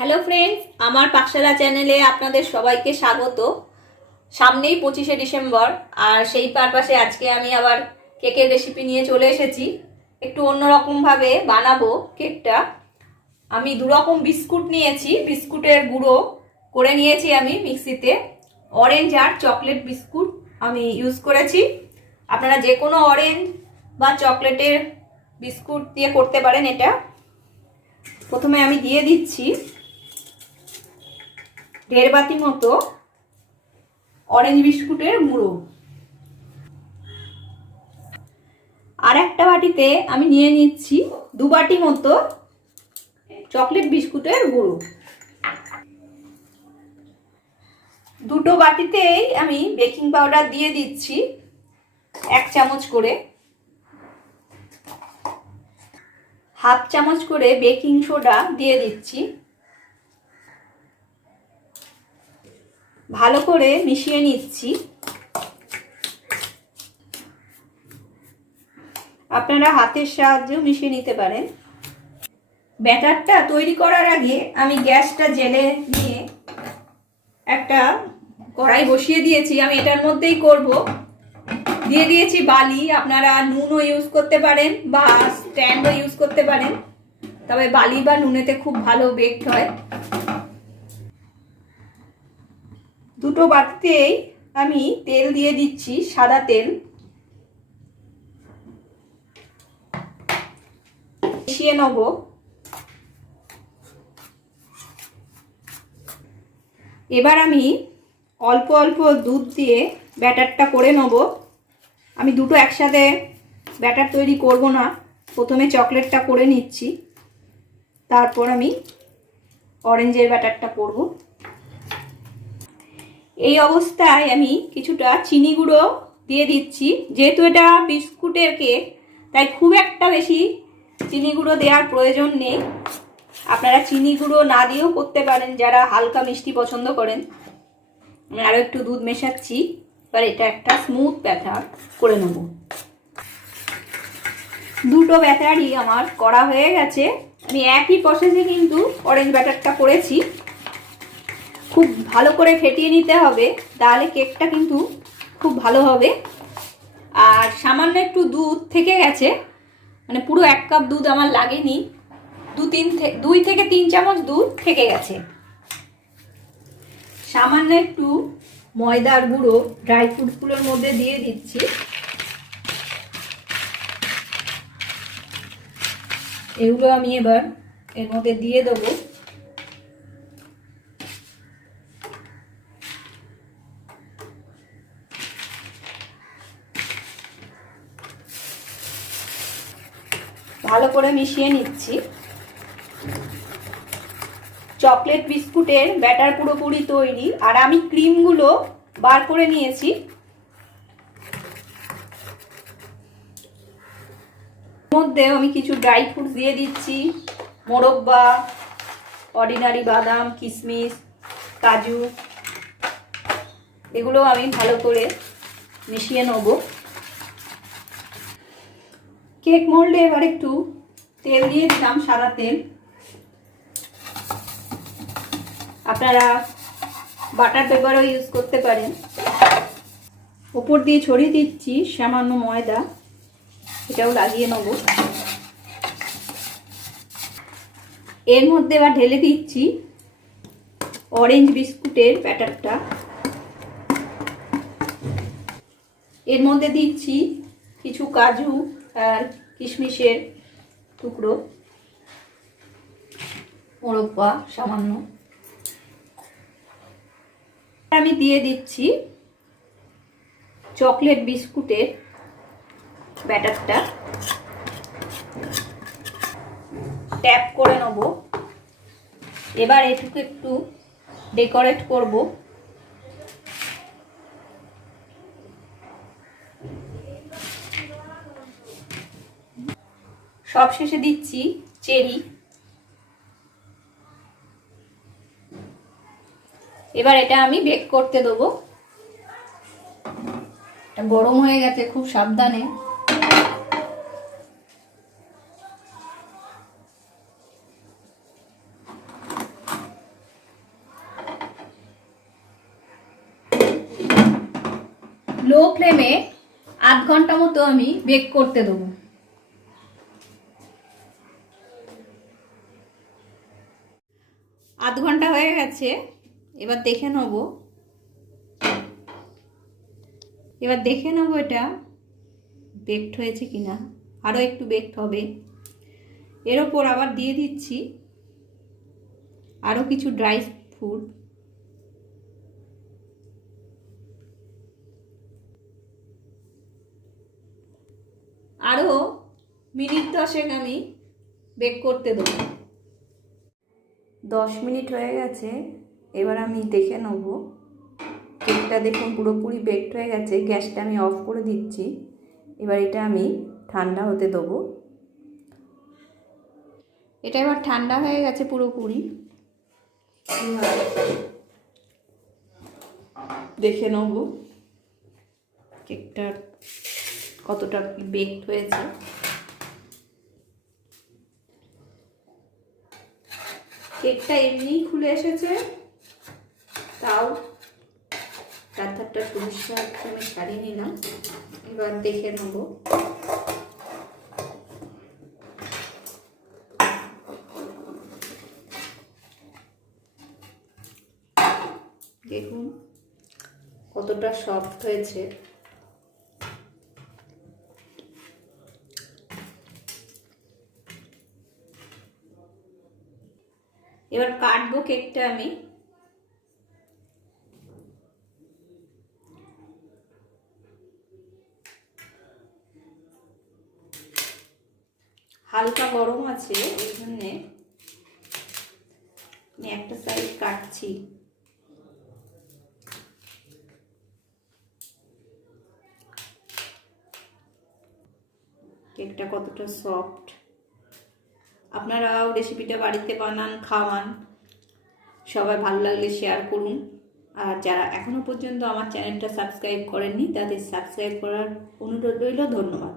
Hello friends, আমার পাকশালা চ্যানেলে আপনাদের সবাইকে স্বাগত। সামনেই 25শে ডিসেম্বর, আর সেই পারপাসে আজকে আমি আবার কেকের রেসিপি নিয়ে চলে এসেছি। একটু অন্যরকমভাবে বানাবো কেকটা। আমি দুরকম বিস্কুট নিয়েছি, বিস্কুটের গুঁড়ো করে নিয়েছি আমি মিক্সিতে। অরেঞ্জ আর চকলেট বিস্কুট আমি ইউজ করেছি। আপনারা যে কোনো অরেঞ্জ বা চকলেটের বিস্কুট দিয়ে করতে পারেন এটা। প্রথমে আমি দিয়ে দিচ্ছি 1.5 বাটি মতো অরেঞ্জ বিস্কুটের গুঁড়ো। আর একটা বাটিতে আমি নিয়ে নিচ্ছি 2 বাটি মতো চকলেট বিস্কুটের গুঁড়ো। দুটো বাটিতেই আমি বেকিং পাউডার দিয়ে দিচ্ছি 1 চামচ করে। 1/2 চামচ করে বেকিং সোডা দিয়ে দিচ্ছি। ভালো করে মিশিয়ে নিচ্ছি। আপনারা হাতের সাহায্যেও মিশিয়ে নিতে পারেন। ব্যাটারটা তৈরি করার আগে আমি গ্যাসটা জ্বেলে নিয়ে একটা কড়াই বসিয়ে দিয়েছি। আমি এটার মধ্যেই করব। দিয়ে দিয়েছি বালি। আপনারা নুনও ইউজ করতে পারেন বা স্ট্যান্ডও ইউজ করতে পারেন, তবে বালি বা নুনেতে খুব ভালো বেকড হয়। দুটো বাটিতেই আমি তেল দিয়ে দিচ্ছি, সাদা তেল। মিশিয়ে নেব। এবার আমি অল্প অল্প দুধ দিয়ে ব্যাটারটা করে নেব। আমি দুটো একসাথে ব্যাটার তৈরি করব না, প্রথমে চকলেটটা করে নিচ্ছি, তারপর আমি অরেঞ্জের ব্যাটারটা করব। এই অবস্থায় আমি কিছুটা চিনি গুঁড়ো দিয়ে দিচ্ছি। যেহেতু এটা বিস্কুটের কেক, তাই খুব একটা বেশি চিনি গুঁড়ো দেওয়ার প্রয়োজন নেই। আপনারা চিনি গুঁড়ো না দিয়েও করতে পারেন যারা হালকা মিষ্টি পছন্দ করেন। আমি আরও একটু দুধ মেশাচ্ছি। এবার এটা একটা স্মুথ ব্যাটার করে নেব। দুটো ব্যাটারই আমার করা হয়ে গেছে। আমি একই প্রসেসে কিন্তু অরেঞ্জ ব্যাটারটা করেছি। খুব ভালো করে ফেটিয়ে নিতে হবে, তাহলে কেকটা কিন্তু খুব ভালো হবে। আর সামান্য একটু দুধ থেকে গেছে, মানে পুরো 1 কাপ দুধ আমার লাগেনি, 2 থেকে 3 চামচ দুধ থেকে গেছে। সামান্য একটু ময়দার গুঁড়ো ড্রাই ফ্রুটগুলোর মধ্যে দিয়ে দিচ্ছি। এগুলো আমি এবার এর মধ্যে দিয়ে দেবো। ভালো করে মিশিয়ে নিচ্ছি। চকলেট বিস্কুটের ব্যাটার পুরোপুরি তৈরি, আর আমি ক্রিমগুলো বার করে নিয়েছি। মধ্যেও আমি কিছু ড্রাই ফ্রুটস দিয়ে দিচ্ছি, মোরব্বা, অর্ডিনারি বাদাম, কিশমিশ, কাজু। এগুলো আমি ভালো করে মিশিয়ে নেব। কেক মোল্ডে এবার একটু তেল দিয়ে দিলাম, সাদা তেল। আপনারা বাটার পেপারও ইউজ করতে পারেন। ওপর দিয়ে ছড়িয়ে দিচ্ছি সামান্য ময়দা, এটাও লাগিয়ে নেব। এর মধ্যে এবার ঢেলে দিচ্ছি অরেঞ্জ বিস্কুটের ব্যাটারটা। এর মধ্যে দিচ্ছি কিছু কাজু আর কিশমিশের টুকরো, মোরব্বা সামান্য। আমি দিয়ে দিচ্ছি চকলেট বিস্কুটের ব্যাটারটা। ট্যাপ করে নেব। এবার এটুকু একটু ডেকোরেট করব। সব শেষে দিচ্ছি চেরি। এবার এটা আমি বেক করতে দেবো। এটা গরম হয়ে গেছে, খুব সাবধানে। লো ফ্লেমে আধ ঘন্টা মতো আমি বেক করতে দেবো। আধ ঘন্টা হয়ে গেছে, এবার দেখে নেব এটা বেকড হয়েছে কিনা। আরও একটু বেকড হবে। এর ওপর আবার দিয়ে দিচ্ছি আরও কিছু ড্রাই ফ্রুট। আরও মিনিট 10 আমি বেক করতে দেবো। 10 মিনিট হয়ে গেছে, এবার আমি দেখে নেব। কেকটা দেখুন পুরোপুরি বেকড হয়ে গেছে। গ্যাসটা আমি অফ করে দিচ্ছি। এবার এটা আমি ঠান্ডা হতে দেবো। এটা এবার ঠান্ডা হয়ে গেছে পুরোপুরি। দেখে নেব কেকটার কতটা বেকড হয়েছে। কেকটা এমনিই খুলে এসেছে, তাও কাঁথারটা পরিষ্কার আমি ছাড়িয়ে নিলাম। এবার দেখে নেব। দেখুন কতটা সফট হয়েছে। এবার কাটবো কেকটা আমি। হালকা গরম আছে, এই জন্যে আমি একটা সাইড কাটছি। কেকটা কতটা সফট। আপনারাও রেসিপিটা বাড়িতে বানান, খাওয়ান। সবাই ভালো লাগলে শেয়ার করুন। আর যারা এখনো পর্যন্ত আমার চ্যানেলটা সাবস্ক্রাইব করেননি তাদের সাবস্ক্রাইব করার অনুরোধ রইল। ধন্যবাদ।